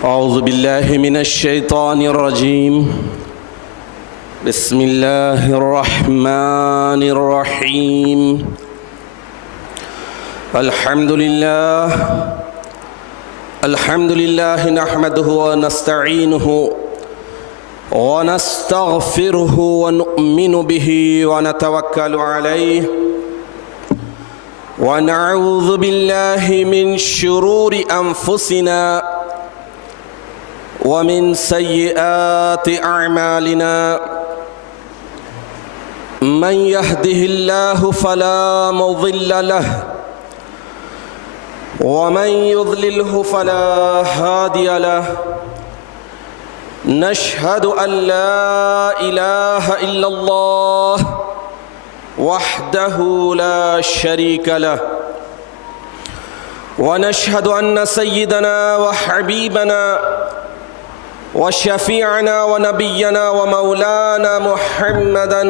أعوذ بالله من الشيطان الرجيم. بسم الله الرحمن الرحيم. الحمد لله نحمده ونستعينه ونستغفره ونؤمن به ونتوكل عليه ونعوذ بالله من شرور أنفسنا ومن سيئات أعمالنا. من يهده الله فلا مضل له ومن يضلله فلا هادي له. نشهد أن لا إله إلا الله وحده لا شريك له، ونشهد أن سيدنا وحبيبنا وشفيعنا ونبينا ومولانا محمدا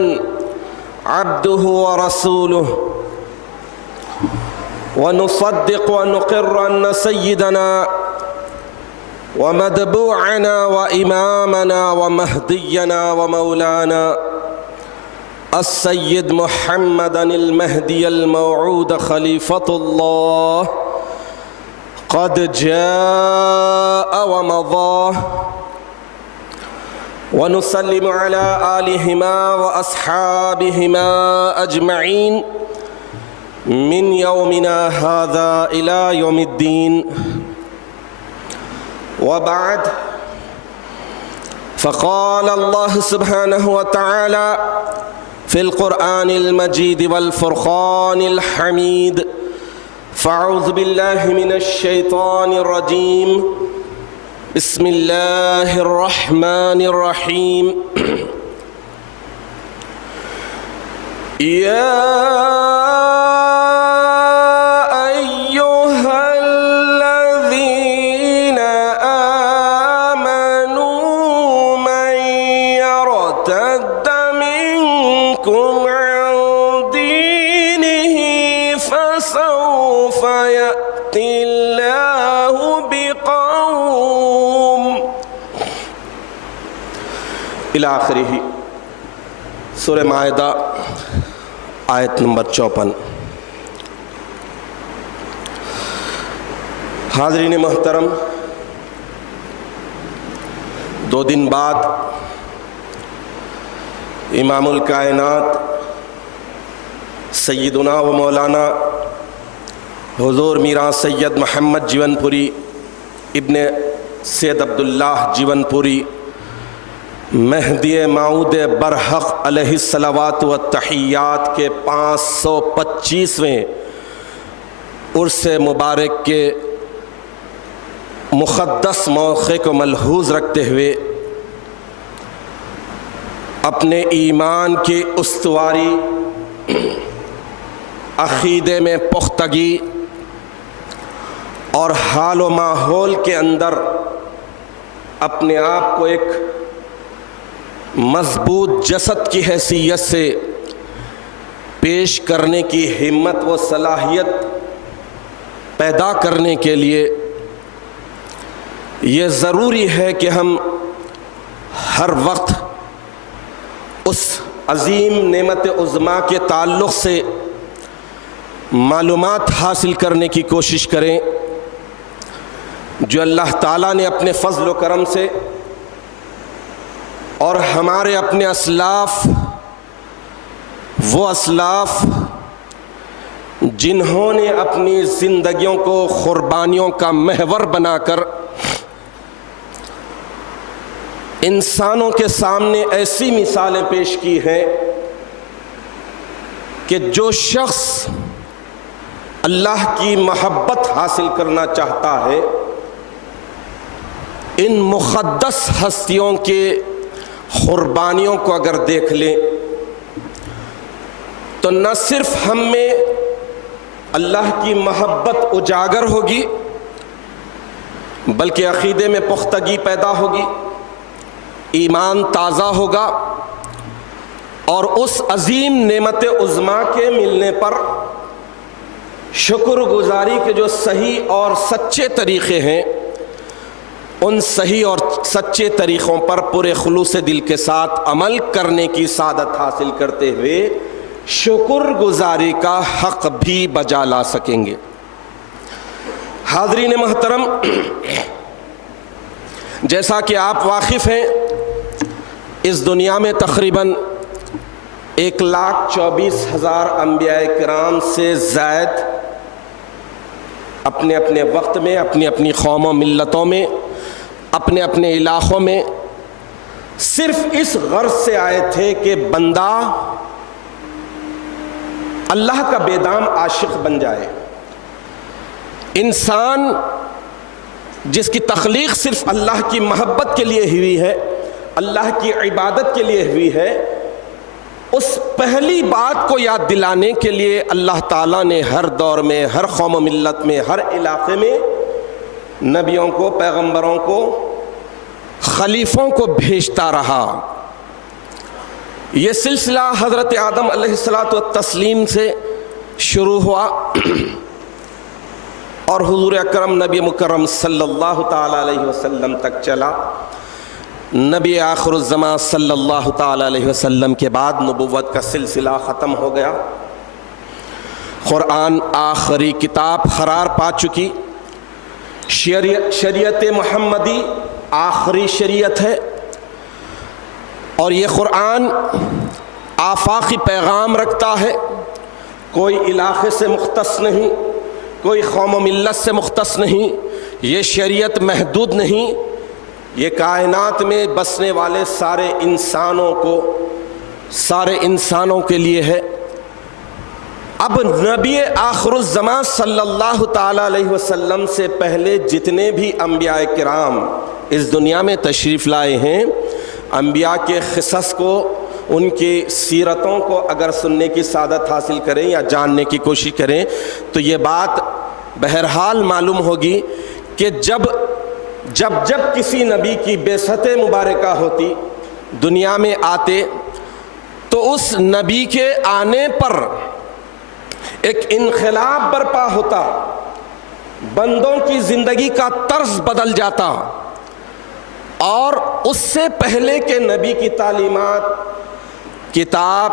عبده ورسوله، ونصدق ونقر أن سيدنا ومتبوعنا وإمامنا ومهدينا ومولانا السيد محمدا المهدي الموعود خليفة الله قد جاء ومضى. ونسلم على آلهما وأصحابهما أجمعين من يومنا هذا إلى يوم الدين. وبعد، فقال الله سبحانه وتعالى في القرآن المجيد والفرقان الحميد: فأعوذ بالله من الشيطان الرجيم. بسم الله الرحمن الرحيم. يا أيها الذين آمنوا من يرتد منكم عن دينه فسوف يأتي الله بقوم إلى آخره. سورہ مائدہ آیت نمبر 54. حاضرین محترم، 2 دن بعد امام الکائنات سیدنا و مولانا حضور میراں سید محمد جیون پوری ابن سید عبداللہ جیون پوری مہدی موعود برحق علیہ الصلوات والتحیات کے 525ویں عرس مبارک کے مقدس موقع کو ملحوظ رکھتے ہوئے اپنے ایمان کی استواری، عقیدے میں پختگی اور حال و ماحول کے اندر اپنے آپ کو ایک مضبوط جسد کی حیثیت سے پیش کرنے کی ہمت و صلاحیت پیدا کرنے کے لیے یہ ضروری ہے کہ ہم ہر وقت اس عظیم نعمت عظمیٰ کے تعلق سے معلومات حاصل کرنے کی کوشش کریں جو اللہ تعالیٰ نے اپنے فضل و کرم سے اور ہمارے اپنے اسلاف، وہ اسلاف جنہوں نے اپنی زندگیوں کو قربانیوں کا محور بنا کر انسانوں کے سامنے ایسی مثالیں پیش کی ہیں کہ جو شخص اللہ کی محبت حاصل کرنا چاہتا ہے، ان مقدس ہستیوں کے قربانیوں کو اگر دیکھ لیں تو نہ صرف ہم میں اللہ کی محبت اجاگر ہوگی بلکہ عقیدے میں پختگی پیدا ہوگی، ایمان تازہ ہوگا، اور اس عظیم نعمت عظمیٰ کے ملنے پر شکر گزاری کے جو صحیح اور سچے طریقے ہیں ان صحیح اور سچے طریقوں پر پورے خلوص دل کے ساتھ عمل کرنے کی سعادت حاصل کرتے ہوئے شکر گزاری کا حق بھی بجا لا سکیں گے۔ حاضرین محترم، جیسا کہ آپ واقف ہیں، اس دنیا میں تقریباً 1,24,000 انبیاء کرام سے زائد اپنے اپنے وقت میں، اپنی اپنی قوم و ملتوں میں، اپنے اپنے علاقوں میں صرف اس غرض سے آئے تھے کہ بندہ اللہ کا بے دام عاشق بن جائے۔ انسان جس کی تخلیق صرف اللہ کی محبت کے لیے ہوئی ہے، اللہ کی عبادت کے لیے ہوئی ہے، اس پہلی بات کو یاد دلانے کے لیے اللہ تعالیٰ نے ہر دور میں، ہر قوم و ملت میں، ہر علاقے میں نبیوں کو، پیغمبروں کو، خلیفوں کو بھیجتا رہا۔ یہ سلسلہ حضرت آدم علیہ الصلاۃ والتسلیم سے شروع ہوا اور حضور اکرم نبی مکرم صلی اللہ تعالی علیہ وسلم تک چلا۔ نبی آخر الزمان صلی اللہ تعالی علیہ وسلم کے بعد نبوت کا سلسلہ ختم ہو گیا۔ قرآن آخری کتاب قرار پا چکی، شریعت محمدی آخری شریعت ہے، اور یہ قرآن آفاقی پیغام رکھتا ہے، کوئی علاقے سے مختص نہیں، کوئی قوم و ملت سے مختص نہیں، یہ شریعت محدود نہیں، یہ کائنات میں بسنے والے سارے انسانوں کے لیے ہے۔ اب نبی آخر الزمان صلی اللہ تعالی علیہ وسلم سے پہلے جتنے بھی انبیاء کرام اس دنیا میں تشریف لائے ہیں، انبیاء کے قصص کو، ان کی سیرتوں کو اگر سننے کی سعادت حاصل کریں یا جاننے کی کوشش کریں تو یہ بات بہرحال معلوم ہوگی کہ جب کسی نبی کی بعثت مبارکہ ہوتی، دنیا میں آتے، تو اس نبی کے آنے پر ایک انقلاب برپا ہوتا، بندوں کی زندگی کا طرز بدل جاتا، اور اس سے پہلے کے نبی کی تعلیمات کتاب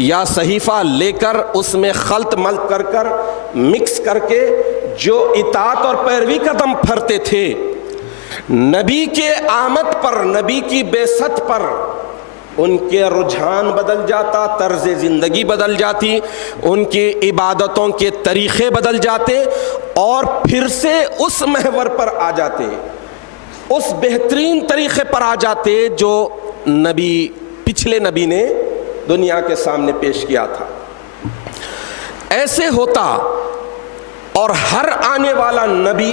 یا صحیفہ لے کر اس میں خلط ملط کر مکس کر کے جو اطاعت اور پیروی قدم پھرتے تھے، نبی کے آمد پر، نبی کی بعثت پر ان کے رجحان بدل جاتا، طرز زندگی بدل جاتی، ان کی عبادتوں کے طریقے بدل جاتے، اور پھر سے اس محور پر آ جاتے، اس بہترین طریقے پر آ جاتے جو پچھلے نبی نے دنیا کے سامنے پیش کیا تھا۔ ایسے ہوتا، اور ہر آنے والا نبی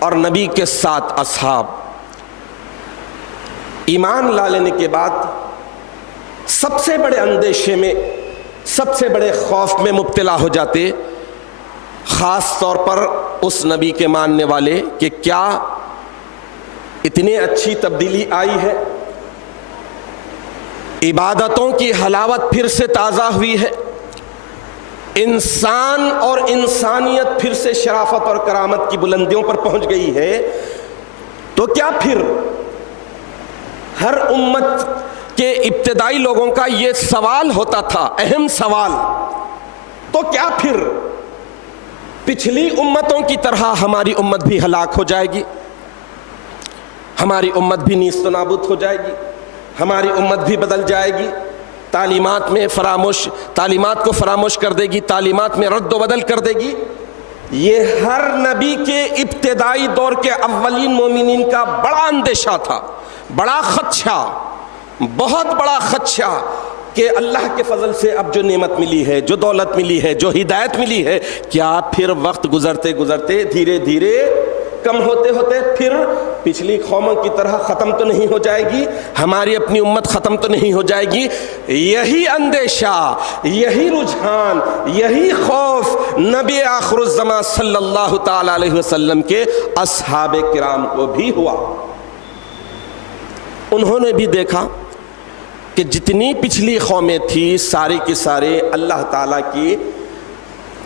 اور نبی کے ساتھ اصحاب ایمان لا لینے کے بعد سب سے بڑے اندیشے میں، سب سے بڑے خوف میں مبتلا ہو جاتے، خاص طور پر اس نبی کے ماننے والے، کہ کیا اتنی اچھی تبدیلی آئی ہے، عبادتوں کی حلاوت پھر سے تازہ ہوئی ہے، انسان اور انسانیت پھر سے شرافت اور کرامت کی بلندیوں پر پہنچ گئی ہے، تو کیا پھر ہر امت کے ابتدائی لوگوں کا یہ سوال ہوتا تھا، اہم سوال، تو کیا پھر پچھلی امتوں کی طرح ہماری امت بھی ہلاک ہو جائے گی، ہماری امت بھی نیست و نابود ہو جائے گی، ہماری امت بھی بدل جائے گی، تعلیمات کو فراموش کر دے گی، تعلیمات میں رد و بدل کر دے گی؟ یہ ہر نبی کے ابتدائی دور کے اولین مومنین کا بڑا اندیشہ تھا، بڑا خدشہ، بہت بڑا خدشہ، کہ اللہ کے فضل سے اب جو نعمت ملی ہے، جو دولت ملی ہے، جو ہدایت ملی ہے، کیا پھر وقت گزرتے گزرتے دھیرے دھیرے کم ہوتے ہوتے پھر پچھلی قوموں کی طرح ختم تو نہیں ہو جائے گی، ہماری اپنی امت ختم تو نہیں ہو جائے گی؟ یہی اندیشہ، یہی رجحان، یہی خوف نبی آخر الزمان صلی اللہ تعالی علیہ وسلم کے اصحاب کرام کو بھی ہوا۔ انہوں نے بھی دیکھا کہ جتنی پچھلی قومیں تھی، ساری کی سارے اللہ تعالیٰ کی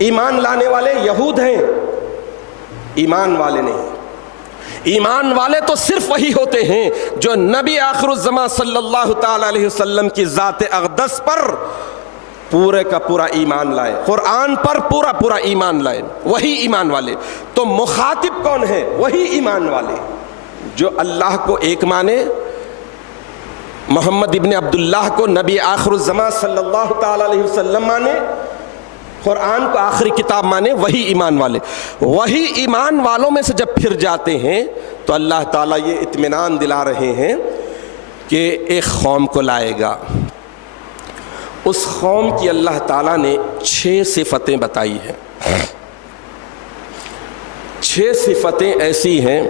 ایمان لانے والے یہود ہیں، ایمان والے نہیں۔ ایمان والے تو صرف وہی ہوتے ہیں جو نبی آخر الزمان صلی اللہ تعالی علیہ وسلم کی ذات اقدس پر پورے کا پورا ایمان لائے، قرآن پر پورا پورا ایمان لائے، وہی ایمان والے۔ تو مخاطب کون ہے؟ وہی ایمان والے جو اللہ کو ایک مانے، محمد ابن عبداللہ کو نبی آخر الزمان صلی اللہ تعالی علیہ وسلم مانے، قرآن کو آخری کتاب مانے، وہی ایمان والے۔ وہی ایمان والوں میں سے جب پھر جاتے ہیں تو اللہ تعالیٰ یہ اطمینان دلا رہے ہیں کہ ایک قوم کو لائے گا، اس قوم کی اللہ تعالیٰ نے 6 صفتیں بتائی ہیں۔ 6 صفتیں ایسی ہیں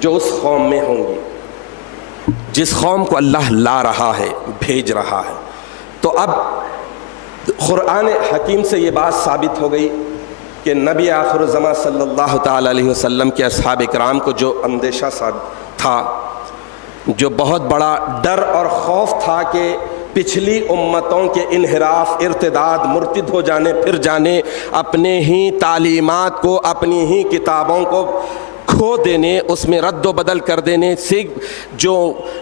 جو اس قوم میں ہوں گی، جس قوم کو اللہ لا رہا ہے، بھیج رہا ہے۔ تو اب قرآن حکیم سے یہ بات ثابت ہو گئی کہ نبی آخر الزمان صلی اللہ تعالی علیہ وسلم کے اصحاب کرام کو جو اندیشہ تھا، جو بہت بڑا ڈر اور خوف تھا کہ پچھلی امتوں کے انحراف، ارتداد، مرتد ہو جانے، پھر جانے، اپنے ہی تعلیمات کو، اپنی ہی کتابوں کو کھو دینے، اس میں رد و بدل کر دینے سے جو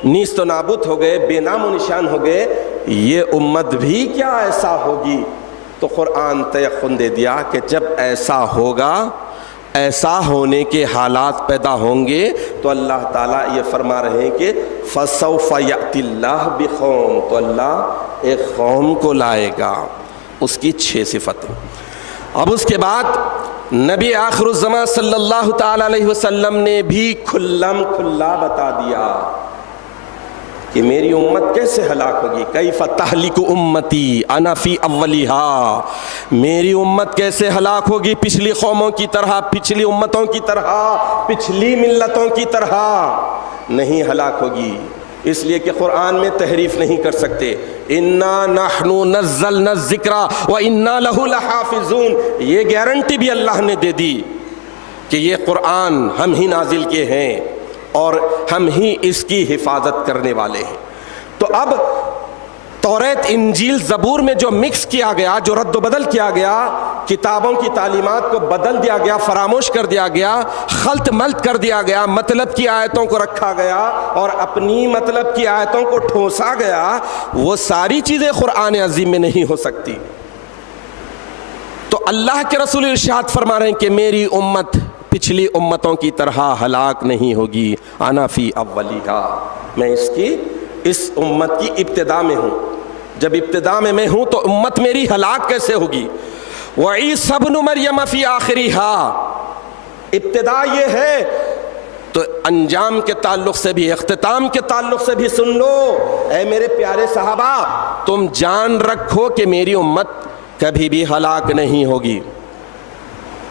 نیست و نابود ہو گئے، بے نام و نشان ہو گئے، یہ امت بھی کیا ایسا ہوگی؟ تو قرآن تیقن دے دیا کہ جب ایسا ہوگا، ایسا ہونے کے حالات پیدا ہوں گے تو اللہ تعالیٰ یہ فرما رہے ہیں کہ فَسَوْفَ يَأْتِ اللَّهُ بِقَوْمٍ، تو اللہ ایک قوم کو لائے گا، اس کی 6 صفتیں۔ اب اس کے بعد نبی آخر الزمان صلی اللہ تعالی علیہ وسلم نے بھی کھلم کھلا بتا دیا کہ میری امت کیسے ہلاک ہوگی۔ کیف تہلک امتی انا فی اولیہا، میری امت کیسے ہلاک ہوگی پچھلی قوموں کی طرح، پچھلی امتوں کی طرح، پچھلی ملتوں کی طرح نہیں ہلاک ہوگی، اس لیے کہ قرآن میں تحریف نہیں کر سکتے۔ انا نحن نزلنا الذکر وانا لہ لحافظون، یہ گارنٹی بھی اللہ نے دے دی کہ یہ قرآن ہم ہی نازل کیے ہیں اور ہم ہی اس کی حفاظت کرنے والے ہیں۔ تو اب توریت، انجیل، زبور میں جو مکس کیا گیا، جو رد و بدل کیا گیا، کتابوں کی تعلیمات کو بدل دیا گیا، فراموش کر دیا گیا، خلط ملط کر دیا گیا، مطلب کی آیتوں کو رکھا گیا اور اپنی مطلب کی آیتوں کو ٹھوسا گیا، وہ ساری چیزیں قرآن عظیم میں نہیں ہو سکتی۔ تو اللہ کے رسول ارشاد فرما رہے ہیں کہ میری امت پچھلی امتوں کی طرح ہلاک نہیں ہوگی، انا فی اولیہا، میں اس امت کی ابتدا میں ہوں۔ جب ابتدا میں ہوں تو امت میری ہلاک کیسے ہوگی؟ وعیسی ابن مریم فی آخریہا، ابتدا یہ ہے تو انجام کے تعلق سے بھی، اختتام کے تعلق سے بھی سن لو۔ اے میرے پیارے صحابہ، تم جان رکھو کہ میری امت کبھی بھی ہلاک نہیں ہوگی۔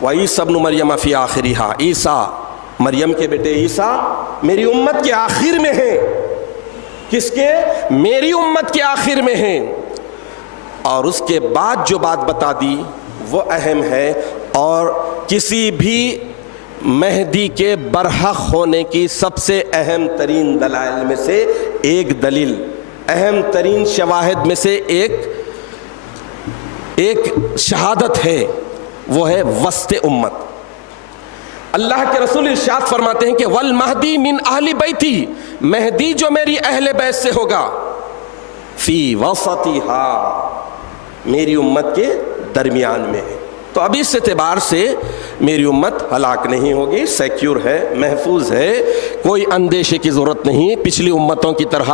وعیسی ابن مریم فی آخریہا، عیسیٰ، مریم کے بیٹے عیسیٰ میری امت کے آخر میں ہیں۔ کس کے؟ میری امت کے آخر میں ہیں۔ اور اس کے بعد جو بات بتا دی وہ اہم ہے، اور کسی بھی مہدی کے برحق ہونے کی سب سے اہم ترین دلائل میں سے ایک دلیل، اہم ترین شواہد میں سے ایک شہادت ہے، وہ ہے وسط امت۔ اللہ کے رسول ارشاد فرماتے ہیں کہ والمہدی من اہل بیتی، مہدی جو میری اہل بیت سے ہوگا، فی وسطھا، میری امت کے درمیان میں ہے۔ تو اب اس اعتبار سے میری امت ہلاک نہیں ہوگی، سیکیور ہے، محفوظ ہے، کوئی اندیشے کی ضرورت نہیں۔ پچھلی امتوں کی طرح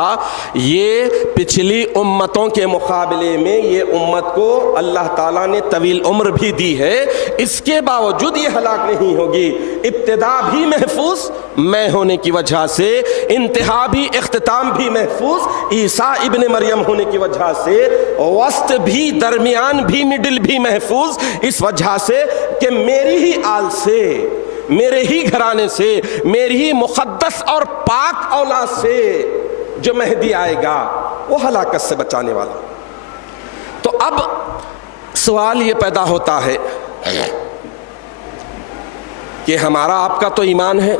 یہ پچھلی امتوں کے مقابلے میں یہ امت کو اللہ تعالیٰ نے طویل عمر بھی دی ہے، اس کے باوجود یہ ہلاک نہیں ہوگی۔ ابتدا بھی محفوظ میں ہونے کی وجہ سے، انتہا بھی، اختتام بھی محفوظ عیسیٰ ابن مریم ہونے کی وجہ سے، وسط بھی، درمیان بھی، مڈل بھی محفوظ اس وجہ سے کہ میری ہی آل سے، میرے ہی گھرانے سے، میری ہی مقدس اور پاک اولاد سے جو مہدی آئے گا وہ ہلاکت سے بچانے والا۔ تو اب سوال یہ پیدا ہوتا ہے کہ ہمارا آپ کا تو ایمان ہے،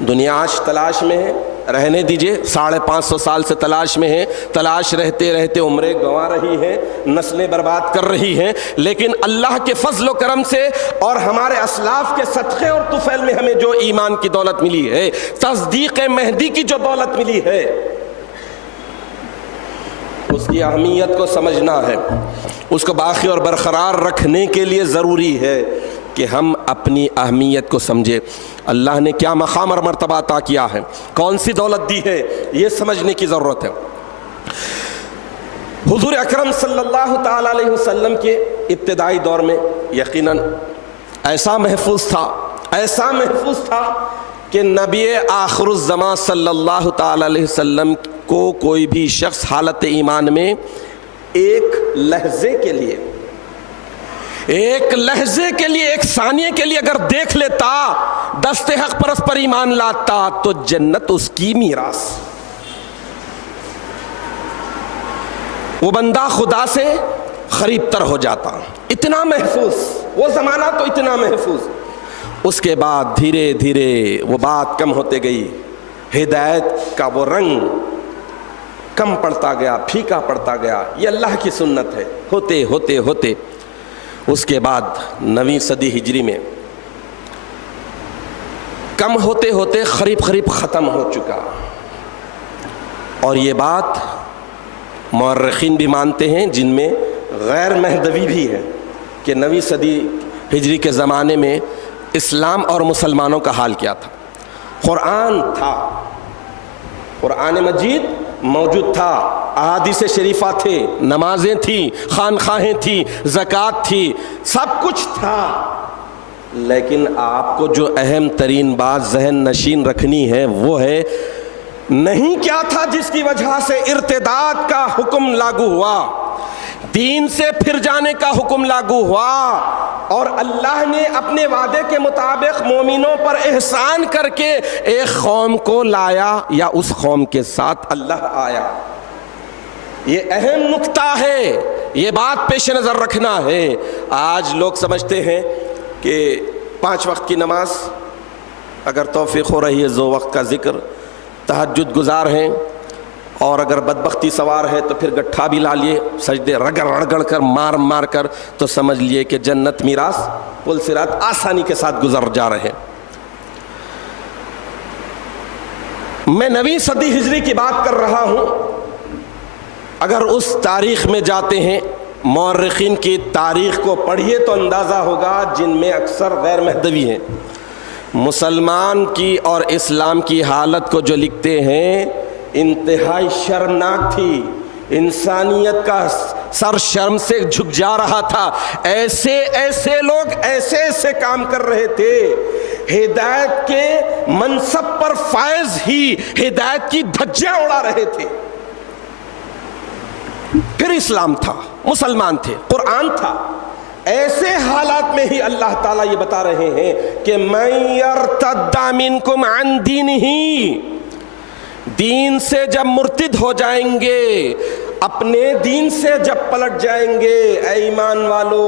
دنیا آج تلاش میں ہے، رہنے دیجئے، 550 سال سے تلاش میں ہیں، تلاش رہتے رہتے عمریں گنوا رہی ہیں، نسلیں برباد کر رہی ہیں، لیکن اللہ کے فضل و کرم سے اور ہمارے اسلاف کے صدقے اور طفیل میں ہمیں جو ایمان کی دولت ملی ہے، تصدیق مہدی کی جو دولت ملی ہے، اس کی اہمیت کو سمجھنا ہے، اس کو باقی اور برقرار رکھنے کے لیے ضروری ہے کہ ہم اپنی اہمیت کو سمجھیں۔ اللہ نے کیا مقام اور مرتبہ عطا کیا ہے، کون سی دولت دی ہے، یہ سمجھنے کی ضرورت ہے۔ حضور اکرم صلی اللہ تعالی علیہ وسلم کے ابتدائی دور میں یقیناً ایسا محفوظ تھا کہ نبی آخر الزمان صلی اللہ تعالی علیہ وسلم کو کوئی بھی شخص حالت ایمان میں ایک لحظے کے لیے، ایک ثانیے کے لیے اگر دیکھ لیتا، دست حق پرست پر ایمان لاتا، تو جنت اس کی میراث۔ وہ بندہ خدا سے قریب تر ہو جاتا، اتنا محفوظ، وہ زمانہ تو اتنا محفوظ۔ اس کے بعد دھیرے دھیرے وہ بات کم ہوتے گئی، ہدایت کا وہ رنگ کم پڑتا گیا، پھیکا پڑتا گیا، یہ اللہ کی سنت ہے۔ ہوتے ہوتے ہوتے اس کے بعد 9ویں صدی ہجری میں کم ہوتے ہوتے قریب ختم ہو چکا، اور یہ بات مورخین بھی مانتے ہیں، جن میں غیر مہدوی بھی ہے، کہ 9ویں صدی ہجری کے زمانے میں اسلام اور مسلمانوں کا حال کیا تھا۔ قرآن تھا، قرآن مجید موجود تھا، احادیث شریفہ تھے، نمازیں تھیں، خانقاہیں تھیں، زکوٰۃ تھی، سب کچھ تھا، لیکن آپ کو جو اہم ترین بات ذہن نشین رکھنی ہے وہ ہے نہیں کیا تھا جس کی وجہ سے ارتداد کا حکم لاگو ہوا، دین سے پھر جانے کا حکم لاگو ہوا، اور اللہ نے اپنے وعدے کے مطابق مومنوں پر احسان کر کے ایک قوم کو لایا، یا اس قوم کے ساتھ اللہ آیا۔ یہ اہم نکتہ ہے، یہ بات پیش نظر رکھنا ہے۔ آج لوگ سمجھتے ہیں کہ 5 وقت کی نماز اگر توفیق ہو رہی ہے، 2 وقت کا ذکر، تہجد گزار ہیں، اور اگر بدبختی سوار ہے تو پھر گٹھا بھی لا لیے، سجدے رگڑ کر مار کر، تو سمجھ لیے کہ جنت میراث پل صراط آسانی کے ساتھ گزر جا رہے۔ میں 9ویں صدی ہجری کی بات کر رہا ہوں۔ اگر اس تاریخ میں جاتے ہیں، مورخین کی تاریخ کو پڑھیے تو اندازہ ہوگا، جن میں اکثر غیر مہدوی ہیں، مسلمان کی اور اسلام کی حالت کو جو لکھتے ہیں انتہائی شرمناک تھی، انسانیت کا سر شرم سے جھک جا رہا تھا۔ ایسے لوگ ایسے کام کر رہے تھے، ہدایت کے منصب پر فائز ہی ہدایت کی دھجیاں اڑا رہے تھے۔ پھر اسلام تھا، مسلمان تھے، قرآن تھا۔ ایسے حالات میں ہی اللہ تعالیٰ یہ بتا رہے ہیں کہ مَن یرتد منکم عن دینہ، دین سے جب مرتد ہو جائیں گے، اپنے دین سے جب پلٹ جائیں گے، اے ایمان والو،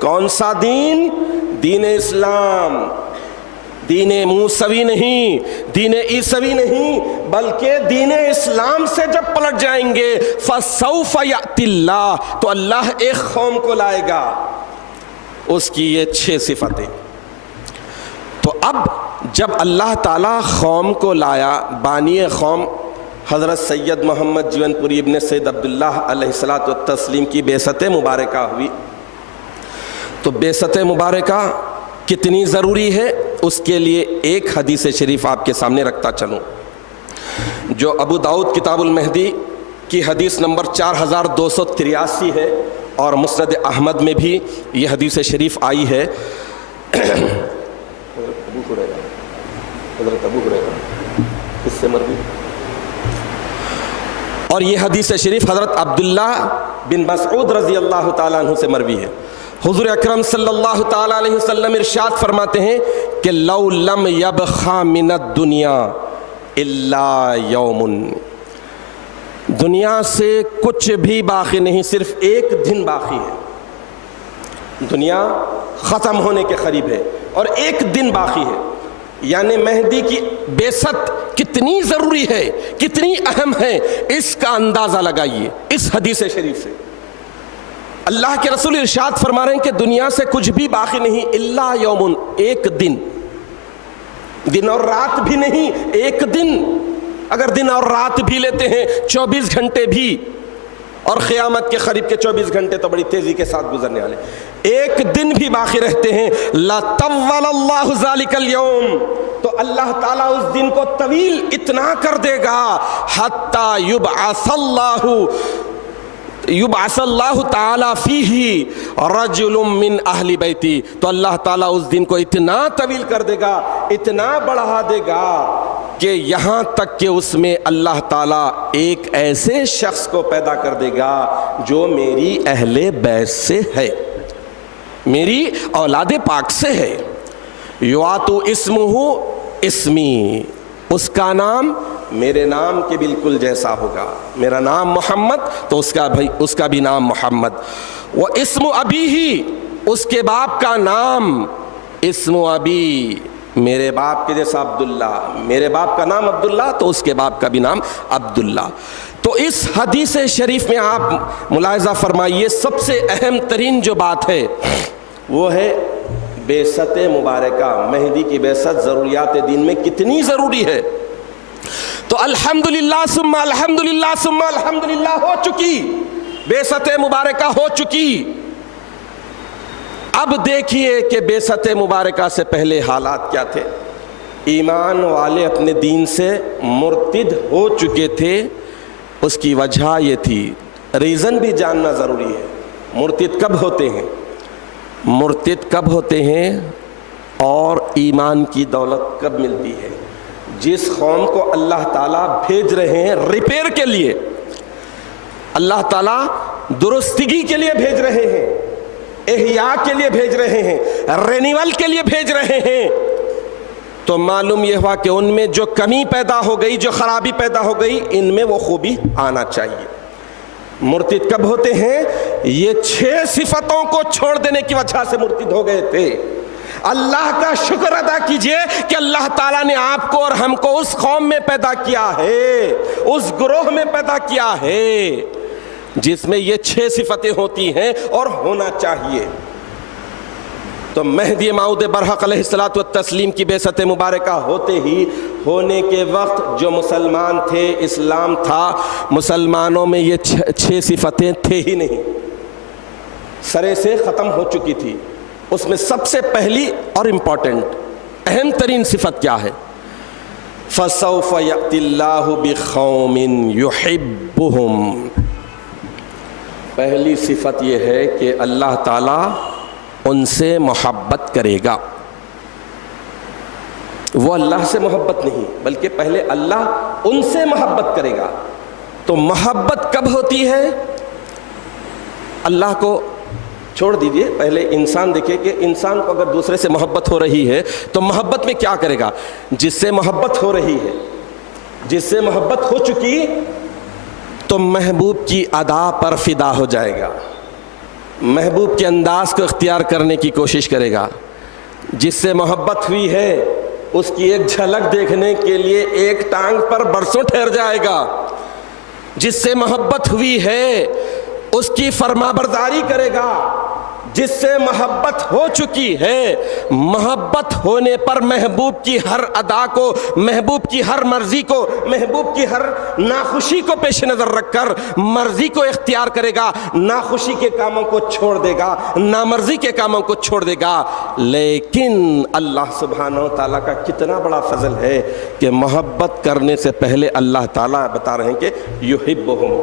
کون سا دین؟ دین اسلام، دین موسوی نہیں، دین عیسوی نہیں، بلکہ دین اسلام سے جب پلٹ جائیں گے، فَسَوْفَ يَأْتِ اللَّهُ، تو اللہ ایک قوم کو لائے گا، اس کی یہ 6 صفتیں۔ تو اب جب اللہ تعالیٰ قوم کو لایا، بانی قوم حضرت سید محمد جیون پوری ابن سید عبداللہ علیہ الصلوۃ والتسلیم کی بعثت مبارکہ ہوئی، تو بعثت مبارکہ کتنی ضروری ہے، اس کے لیے ایک حدیث شریف آپ کے سامنے رکھتا چلوں، جو ابو داؤد کتاب المہدی کی حدیث نمبر 4283 ہے، اور مسند احمد میں بھی یہ حدیث شریف آئی ہے۔ حضرت ابو ہریرہ اس سے مروی، اور یہ حدیث شریف حضرت عبداللہ بن مسعود رضی اللہ تعالیٰ عنہ سے مروی ہے۔ حضور اکرم صلی اللہ تعالیٰ علیہ وسلم ارشاد فرماتے ہیں کہ لو لم یبخا من الدنیا الا یوم، دنیا سے کچھ بھی باقی نہیں، صرف ایک دن باقی ہے، دنیا ختم ہونے کے قریب ہے اور ایک دن باقی ہے، یعنی مہدی کی بعثت کتنی ضروری ہے، کتنی اہم ہے، اس کا اندازہ لگائیے اس حدیث شریف سے۔ اللہ کے رسول ارشاد فرما رہے ہیں کہ دنیا سے کچھ بھی باقی نہیں الا یومن، ایک دن، دن اور رات بھی نہیں، ایک دن۔ اگر دن اور رات بھی لیتے ہیں 24 گھنٹے بھی، اور قیامت کے قریب کے 24 گھنٹے تو بڑی تیزی کے ساتھ گزرنے والے، ایک دن بھی باقی رہتے ہیں، لَطَوَّلَ اللَّهُ ذَلِكَ الْيَوْمِ، تو اللہ تعالیٰ اس دن کو طویل اتنا کر دے گا، حَتَّى یبعث اللہ تعالیٰ فیہ رجل من اہل بیتی، تو اللہ تعالیٰ اس دن کو اتنا طویل کر دے گا، اتنا بڑھا دے گا کہ یہاں تک کہ اس میں اللہ تعالیٰ ایک ایسے شخص کو پیدا کر دے گا جو میری اہل بیت سے ہے، میری اولاد پاک سے ہے۔ یعطو اسمہ اسمی، اس کا نام میرے نام کے بالکل جیسا ہوگا، میرا نام محمد تو اس کا بھی نام محمد، وہ اسم ابی ہی، اس کے باپ کا نام، اسم ابی میرے باپ کے جیسا عبداللہ، میرے باپ کا نام عبداللہ تو اس کے باپ کا بھی نام عبداللہ۔ تو اس حدیث شریف میں آپ ملاحظہ فرمائیے سب سے اہم ترین جو بات ہے وہ ہے بعثت مبارکہ، مہدی کی بعثت ضروریات دین میں کتنی ضروری ہے۔ تو الحمدللہ ثم الحمدللہ ثم الحمدللہ ہو چکی، بعثت مبارکہ ہو چکی۔ اب دیکھیے کہ بعثت مبارکہ سے پہلے حالات کیا تھے۔ ایمان والے اپنے دین سے مرتد ہو چکے تھے، اس کی وجہ یہ تھی، ریزن بھی جاننا ضروری ہے، مرتد کب ہوتے ہیں، مرتد کب ہوتے ہیں اور ایمان کی دولت کب ملتی ہے۔ جس قوم کو اللہ تعالیٰ بھیج رہے ہیں ریپیئر کے لیے، اللہ تعالیٰ درستگی کے لیے بھیج رہے ہیں، احیاء کے لیے بھیج رہے ہیں، رینیول کے لیے بھیج رہے ہیں، تو معلوم یہ ہوا کہ ان میں جو کمی پیدا ہو گئی، جو خرابی پیدا ہو گئی، ان میں وہ خوبی آنا چاہیے۔ مرتد کب ہوتے ہیں؟ یہ 6 صفتوں کو چھوڑ دینے کی وجہ سے مرتد ہو گئے تھے۔ اللہ کا شکر ادا کیجئے کہ اللہ تعالیٰ نے آپ کو اور ہم کو اس قوم میں پیدا کیا ہے، اس گروہ میں پیدا کیا ہے جس میں یہ 6 صفتیں ہوتی ہیں اور ہونا چاہیے۔ تو مہدی موعود برحق علیہ الصلوۃ والتسلیم کی بعثت مبارکہ ہوتے ہی، ہونے کے وقت جو مسلمان تھے، اسلام تھا، مسلمانوں میں یہ 6 صفتیں تھے ہی نہیں، سرے سے ختم ہو چکی تھی۔ اس میں سب سے پہلی اور امپورٹنٹ اہم ترین صفت کیا ہے؟ فَسَوْفَ يَأْتِ اللَّهُ بِقَوْمٍ يُحِبُّهُمْ، پہلی صفت یہ ہے کہ اللہ تعالیٰ ان سے محبت کرے گا۔ وہ اللہ سے محبت نہیں بلکہ پہلے اللہ ان سے محبت کرے گا۔ تو محبت کب ہوتی ہے؟ اللہ کو چھوڑ دیجئے، پہلے انسان دیکھے کہ انسان کو اگر دوسرے سے محبت ہو رہی ہے تو محبت میں کیا کرے گا؟ جس سے محبت ہو رہی ہے، جس سے محبت ہو چکی تو محبوب کی ادا پر فدا ہو جائے گا، محبوب کے انداز کو اختیار کرنے کی کوشش کرے گا۔ جس سے محبت ہوئی ہے اس کی ایک جھلک دیکھنے کے لیے ایک ٹانگ پر برسوں ٹھہر جائے گا۔ جس سے محبت ہوئی ہے اس کی فرمانبرداری کرے گا۔ جس سے محبت ہو چکی ہے، محبت ہونے پر محبوب کی ہر ادا کو، محبوب کی ہر مرضی کو، محبوب کی ہر ناخوشی کو پیش نظر رکھ کر مرضی کو اختیار کرے گا، ناخوشی کے کاموں کو چھوڑ دے گا، نامرضی کے کاموں کو چھوڑ دے گا۔ لیکن اللہ سبحانہ و تعالیٰ کا کتنا بڑا فضل ہے کہ محبت کرنے سے پہلے اللہ تعالیٰ بتا رہے ہیں کہ یحبہم،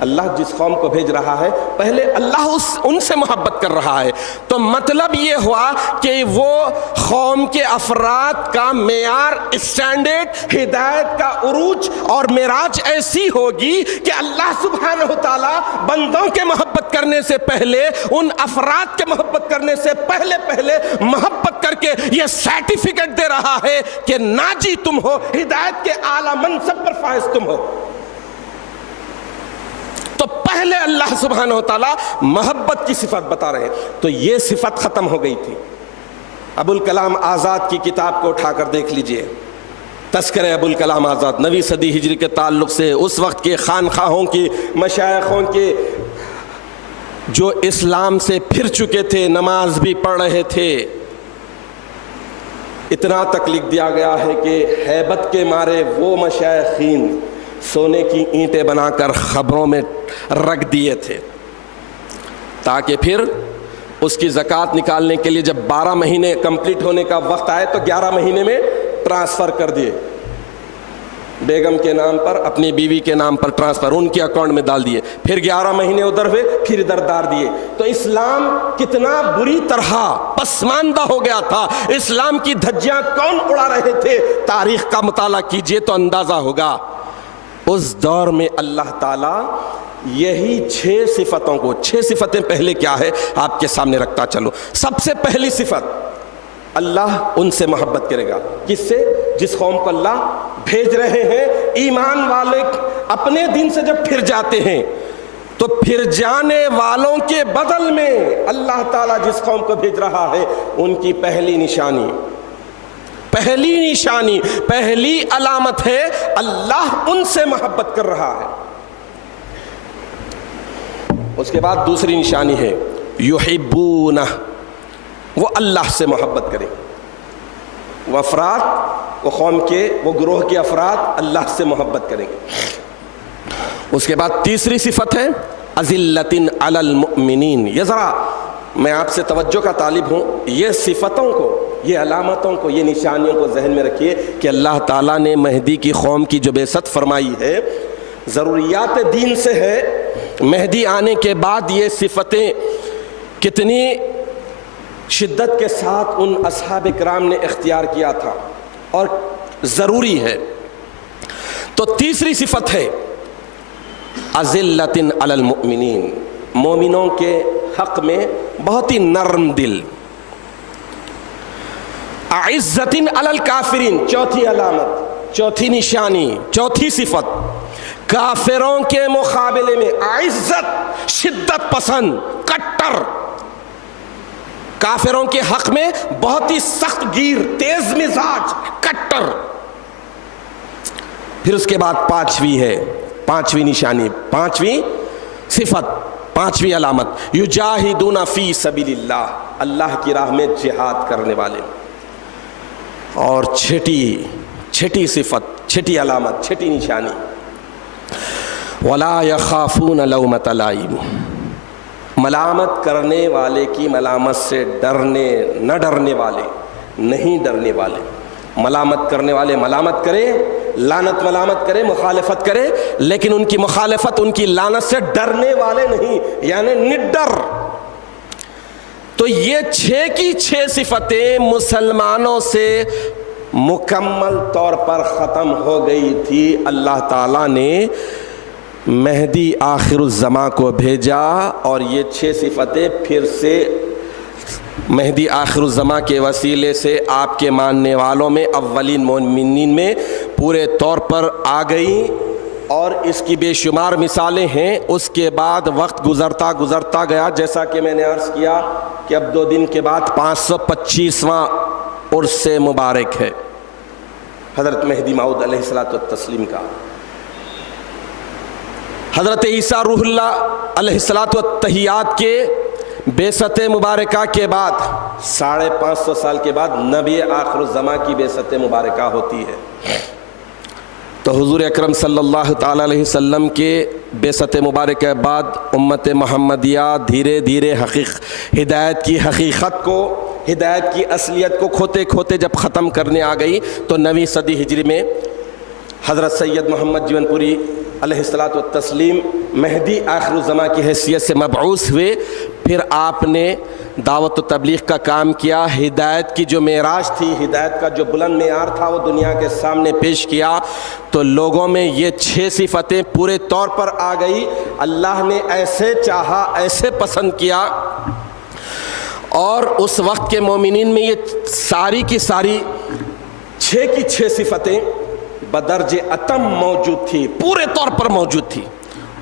اللہ جس قوم کو بھیج رہا ہے پہلے اللہ ان سے محبت کر رہا ہے۔ تو مطلب یہ ہوا کہ وہ قوم کے افراد کا معیار، اسٹینڈرڈ، ہدایت کا عروج اور معراج ایسی ہوگی کہ اللہ سبحانہ و تعالیٰ بندوں کے محبت کرنے سے پہلے، ان افراد کے محبت کرنے سے پہلے محبت کر کے یہ سرٹیفکیٹ دے رہا ہے کہ ناجی تم ہو، ہدایت کے اعلیٰ منصب پر فائز تم ہو۔ تو پہلے اللہ سبحانہ و تعالیٰ محبت کی صفت بتا رہے ہیں۔ تو یہ صفت ختم ہو گئی تھی۔ ابوالکلام آزاد کی کتاب کو اٹھا کر دیکھ لیجئے، تذکرہ ابوالکلام آزاد 9ویں صدی ہجری کے تعلق سے اس وقت کے خانخواہوں کی مشائخوں کے جو اسلام سے پھر چکے تھے، نماز بھی پڑھ رہے تھے، اتنا تک لکھ دیا گیا ہے کہ ہیبت کے مارے وہ مشائخین سونے کی اینٹیں بنا کر خبروں میں رکھ دیے تھے، تاکہ پھر اس کی زکوٰۃ نکالنے کے لیے جب 12 مہینے کمپلیٹ ہونے کا وقت آئے تو 11 مہینے میں ٹرانسفر کر دیے، بیگم کے نام پر، اپنی بیوی کے نام پر ٹرانسفر، ان کے اکاؤنٹ میں ڈال دیے، پھر 11 مہینے ادھر ہوئے، پھر ادھر ڈال دیے۔ تو اسلام کتنا بری طرح پسماندہ ہو گیا تھا، اسلام کی دھجیاں کون اڑا رہے تھے، تاریخ کا مطالعہ کیجئے تو اندازہ ہوگا۔ اس دور میں اللہ تعالیٰ یہی 6 صفتوں کو، 6 صفتیں پہلے کیا ہے آپ کے سامنے رکھتا چلو۔ سب سے پہلی صفت، اللہ ان سے محبت کرے گا، کس سے؟ جس قوم کو اللہ بھیج رہے ہیں۔ ایمان والے اپنے دین سے جب پھر جاتے ہیں تو پھر جانے والوں کے بدل میں اللہ تعالیٰ جس قوم کو بھیج رہا ہے ان کی پہلی نشانی، پہلی علامت ہے اللہ ان سے محبت کر رہا ہے۔ اس کے بعد دوسری نشانی ہے یحبونہ، وہ اللہ سے محبت کریں، وہ افراد، وہ قوم کے، وہ گروہ کے افراد اللہ سے محبت کریں گے۔ اس کے بعد تیسری صفت ہے اذلۃ علی المؤمنین۔ یہ ذرا میں آپ سے توجہ کا طالب ہوں، یہ صفتوں کو، یہ علامتوں کو، یہ نشانیوں کو ذہن میں رکھیے کہ اللہ تعالیٰ نے مہدی کی قوم کی جو بعثت فرمائی ہے ضروریات دین سے ہے۔ مہدی آنے کے بعد یہ صفتیں کتنی شدت کے ساتھ ان اصحاب کرام نے اختیار کیا تھا اور ضروری ہے۔ تو تیسری صفت ہے اذلۃ علی المؤمنین، مومنوں کے حق میں بہت ہی نرم دل۔ اعزۃ علی الکافرین، چوتھی علامت، چوتھی نشانی، چوتھی صفت، کافروں کے مقابلے میں عزت، شدت پسند، کٹر، کافروں کے حق میں بہت ہی سخت گیر، تیز مزاج، کٹر۔ پھر اس کے بعد پانچویں نشانی، پانچویں صفت، پانچویں علامت، یجاہدون فی سبیل اللہ، اللہ کی راہ میں جہاد کرنے والے۔ اور چھٹی صفت، چھٹی علامت، چھٹی نشانی، ولا یخافون لومۃ لائم، ملامت کرنے والے کی ملامت سے نہیں ڈرنے والے۔ ملامت کرنے والے ملامت کرے، لعنت ملامت کرے، مخالفت کرے، لیکن ان کی مخالفت، ان کی لعنت سے ڈرنے والے نہیں، یعنی نڈر۔ تو یہ 6 کی 6 صفتیں مسلمانوں سے مکمل طور پر ختم ہو گئی تھی۔ اللہ تعالیٰ نے مہدی آخر الزماں کو بھیجا اور یہ 6 صفتیں پھر سے مہدی آخر الزماں کے وسیلے سے آپ کے ماننے والوں میں، اولین مومنین میں پورے طور پر آ گئیں، اور اس کی بے شمار مثالیں ہیں۔ اس کے بعد وقت گزرتا گیا، جیسا کہ میں نے عرض کیا کہ اب 2 دن کے بعد 525واں عرس مبارک ہے حضرت مہدی موعود علیہ الصلوۃ والتسلیم کا۔ حضرت عیسیٰ روح اللہ علیہ الصلوۃ والتحیات کے بعثت مبارکہ کے بعد 550 سال کے بعد نبی آخر الزماں کی بعثت مبارکہ ہوتی ہے۔ تو حضور اکرم صلی اللہ تعالیٰ علیہ وسلم کے بعثت مبارکہ کے بعد امت محمدیہ دھیرے دھیرے ہدایت کی حقیقت کو، ہدایت کی اصلیت کو کھوتے جب ختم کرنے آ گئی تو 9ویں صدی ہجری میں حضرت سید محمد جیون پوری علیہ الصلوۃ والتسلیم مہدی آخر الزماں کی حیثیت سے مبعوث ہوئے۔ پھر آپ نے دعوت و تبلیغ کا کام کیا، ہدایت کی جو معراج تھی، ہدایت کا جو بلند معیار تھا وہ دنیا کے سامنے پیش کیا۔ تو لوگوں میں یہ 6 صفتیں پورے طور پر آ گئی۔ اللہ نے ایسے چاہا، ایسے پسند کیا، اور اس وقت کے مومنین میں یہ ساری کی ساری 6 کی 6 صفتیں بدرج اتم موجود تھی، پورے طور پر موجود تھی۔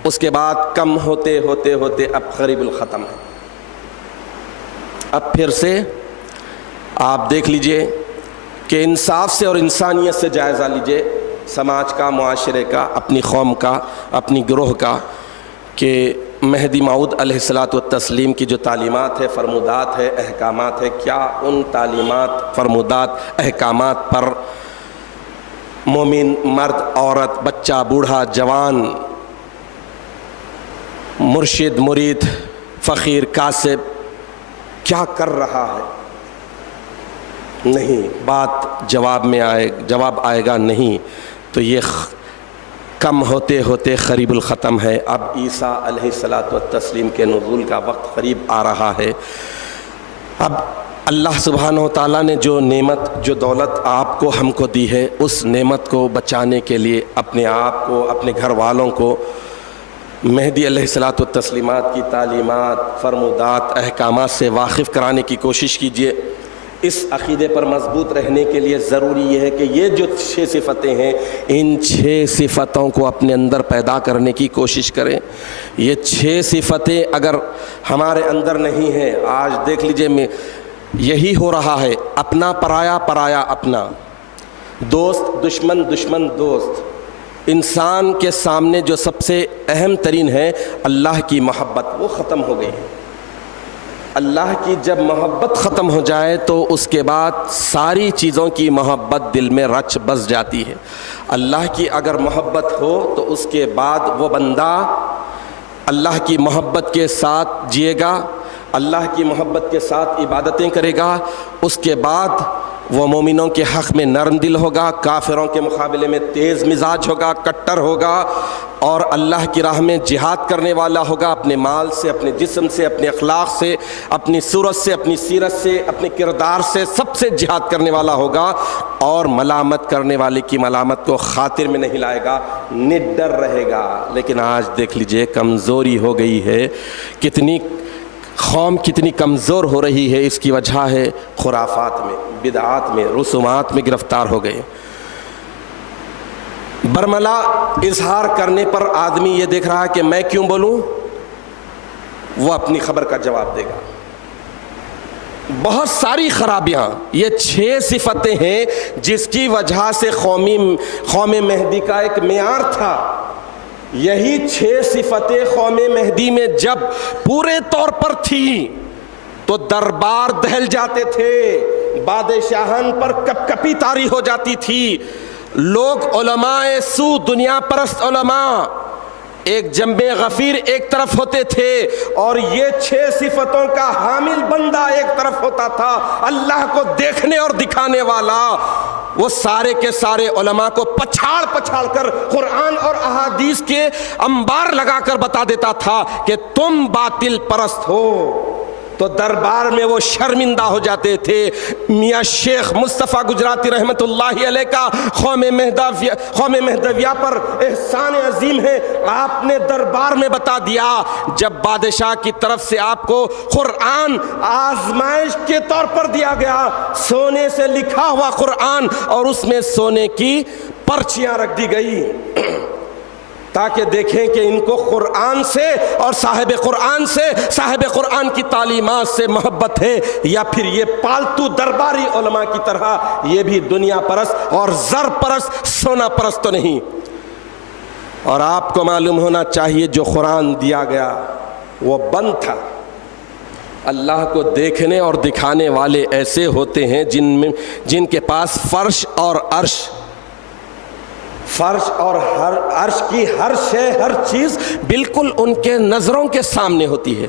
اس کے بعد کم ہوتے اب قریب الختم ہے۔ اب پھر سے آپ دیکھ لیجئے کہ انصاف سے اور انسانیت سے جائزہ لیجئے سماج کا، معاشرے کا، اپنی قوم کا، اپنی گروہ کا، کہ مہدی موعود علیہ الصلاۃ والتسلیم کی جو تعلیمات ہے، فرمودات ہے، احکامات ہے، کیا ان تعلیمات، فرمودات، احکامات پر مومن مرد، عورت، بچہ، بوڑھا، جوان، مرشد، مرید، فقیر، کاسب کیا کر رہا ہے؟ نہیں، بات جواب آئے گا نہیں، تو یہ کم ہوتے ہوتے قریب الختم ہے۔ اب عیسیٰ علیہ الصلاۃ والتسلیم کے نزول کا وقت قریب آ رہا ہے۔ اب اللہ سبحانہ و تعالیٰ نے جو نعمت، جو دولت آپ کو، ہم کو دی ہے، اس نعمت کو بچانے کے لیے اپنے آپ کو، اپنے گھر والوں کو مہدی علیہ الصلاۃ والتسلیمات کی تعلیمات، فرمودات، احکامات سے واقف کرانے کی کوشش کیجیے۔ اس عقیدے پر مضبوط رہنے کے لیے ضروری یہ ہے کہ یہ جو 6 صفتیں ہیں، ان 6 صفتوں کو اپنے اندر پیدا کرنے کی کوشش کریں۔ یہ 6 صفتیں اگر ہمارے اندر نہیں ہیں، آج دیکھ لیجئے یہی ہو رہا ہے، اپنا پرایا، پرایا اپنا، دوست دشمن، دشمن دوست۔ انسان کے سامنے جو سب سے اہم ترین ہے اللہ کی محبت، وہ ختم ہو گئی ہے۔ اللہ کی جب محبت ختم ہو جائے تو اس کے بعد ساری چیزوں کی محبت دل میں رچ بس جاتی ہے۔ اللہ کی اگر محبت ہو تو اس کے بعد وہ بندہ اللہ کی محبت کے ساتھ جیے گا، اللہ کی محبت کے ساتھ عبادتیں کرے گا، اس کے بعد وہ مومنوں کے حق میں نرم دل ہوگا، کافروں کے مقابلے میں تیز مزاج ہوگا، کٹر ہوگا، اور اللہ کی راہ میں جہاد کرنے والا ہوگا، اپنے مال سے، اپنے جسم سے، اپنے اخلاق سے، اپنی صورت سے، اپنی سیرت سے، اپنے کردار سے، سب سے جہاد کرنے والا ہوگا، اور ملامت کرنے والے کی ملامت کو خاطر میں نہیں لائے گا، نڈر رہے گا۔ لیکن آج دیکھ لیجئے کمزوری ہو گئی ہے، کتنی قوم کتنی کمزور ہو رہی ہے۔ اس کی وجہ ہے خرافات میں، بدعات میں، رسومات میں گرفتار ہو گئے۔ برملا اظہار کرنے پر آدمی یہ دیکھ رہا ہے کہ میں کیوں بولوں، وہ اپنی خبر کا جواب دے گا۔ بہت ساری خرابیاں، یہ 6 صفتیں ہیں جس کی وجہ سے قوم مہدی کا ایک معیار تھا۔ یہی 6 صفتیں قوم مہدی میں جب پورے طور پر تھی تو دربار دہل جاتے تھے، بادشاہان پر کپ کپی طاری ہو جاتی تھی، لوگ علماء سو، دنیا پرست علماء ایک جنب غفیر ایک طرف ہوتے تھے، اور یہ 6 صفتوں کا حامل بندہ ایک طرف ہوتا تھا، اللہ کو دیکھنے اور دکھانے والا۔ وہ سارے کے سارے علماء کو پچھاڑ پچھاڑ کر قرآن اور احادیث کے انبار لگا کر بتا دیتا تھا کہ تم باطل پرست ہو، تو دربار میں وہ شرمندہ ہو جاتے تھے۔ میاں شیخ مصطفیٰ گجراتی رحمت اللہ علیہ کا قوم مہدویہ پر احسان عظیم ہے، آپ نے دربار میں بتا دیا جب بادشاہ کی طرف سے آپ کو قرآن آزمائش کے طور پر دیا گیا، سونے سے لکھا ہوا قرآن، اور اس میں سونے کی پرچیاں رکھ دی گئی تاکہ دیکھیں کہ ان کو قرآن سے اور صاحب قرآن سے، صاحب قرآن کی تعلیمات سے محبت ہے، یا پھر یہ پالتو درباری علماء کی طرح یہ بھی دنیا پرست اور زر پرست، سونا پرست تو نہیں۔ اور آپ کو معلوم ہونا چاہیے جو قرآن دیا گیا وہ بند تھا۔ اللہ کو دیکھنے اور دکھانے والے ایسے ہوتے ہیں جن کے پاس فرش اور عرش اور ہر عرش کی ہر شے، ہر چیز بالکل ان کے نظروں کے سامنے ہوتی ہے۔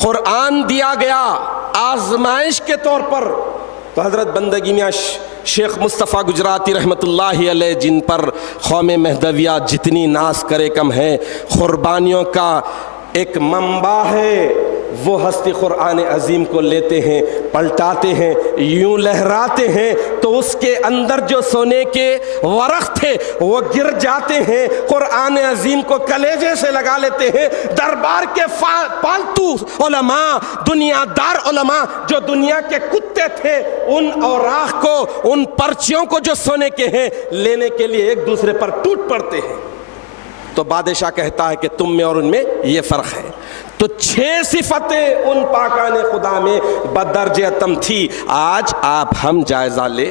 قرآن دیا گیا آزمائش کے طور پر، تو حضرت بندگی میاں شیخ مصطفیٰ گجراتی رحمت اللہ علیہ، جن پر قوم مہدویہ جتنی ناز کرے کم ہے، قربانیوں کا ایک منبع ہے، وہ ہستی قرآن عظیم کو لیتے ہیں، پلٹاتے ہیں، یوں لہراتے ہیں تو اس کے اندر جو سونے کے ورق تھے وہ گر جاتے ہیں، قرآن عظیم کو کلیجے سے لگا لیتے ہیں۔ دربار کے پالتو علماء، دنیا دار علماء جو دنیا کے کتے تھے، ان اوراق کو، ان پرچیوں کو جو سونے کے ہیں، لینے کے لیے ایک دوسرے پر ٹوٹ پڑتے ہیں۔ تو بادشاہ کہتا ہے کہ تم میں اور ان میں یہ فرق ہے۔ تو 6 صفتیں ان پاکان خدا میں بدرجہ اتم تھی۔ آج ہم جائزہ لیں